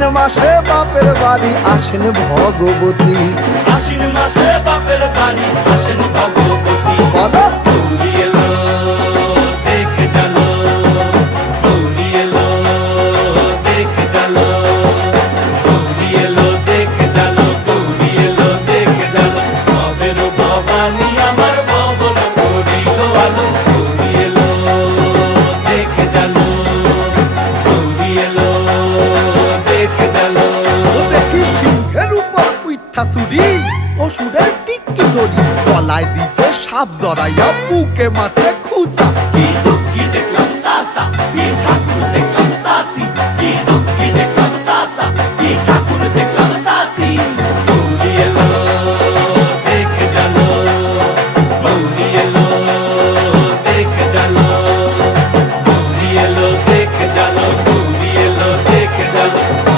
আশ্বিন মাসে বাপের বাড়ি আসেন ভগবতী, আশ্বিন মাসে বাপের বাড়ি আসেন ভগবতী। বলো গৌরী এলো দেখে জানো, গৌরী এলো দেখে জানো, গৌরী এলো দেখে জানো, গৌরী এলো দেখে জানো। ভবের ভবানী আমার ভবন করিল আলো। গৌরী এলো দেখে জানো, গৌরী এলো দেখে জানো। ও দেখি সিংহের উপর উইঠা চুরি, অসুরের টিকি ধরি, গলায় দিছে সাপ জড়াইয়া, বুকে মারছে খুঁচা। কি দুঃখী দেখলাম সাসা, কি ঠাকুর দেখলাম সাসি, কি দুঃখী দেখলাম সাসা, কি ঠাকুর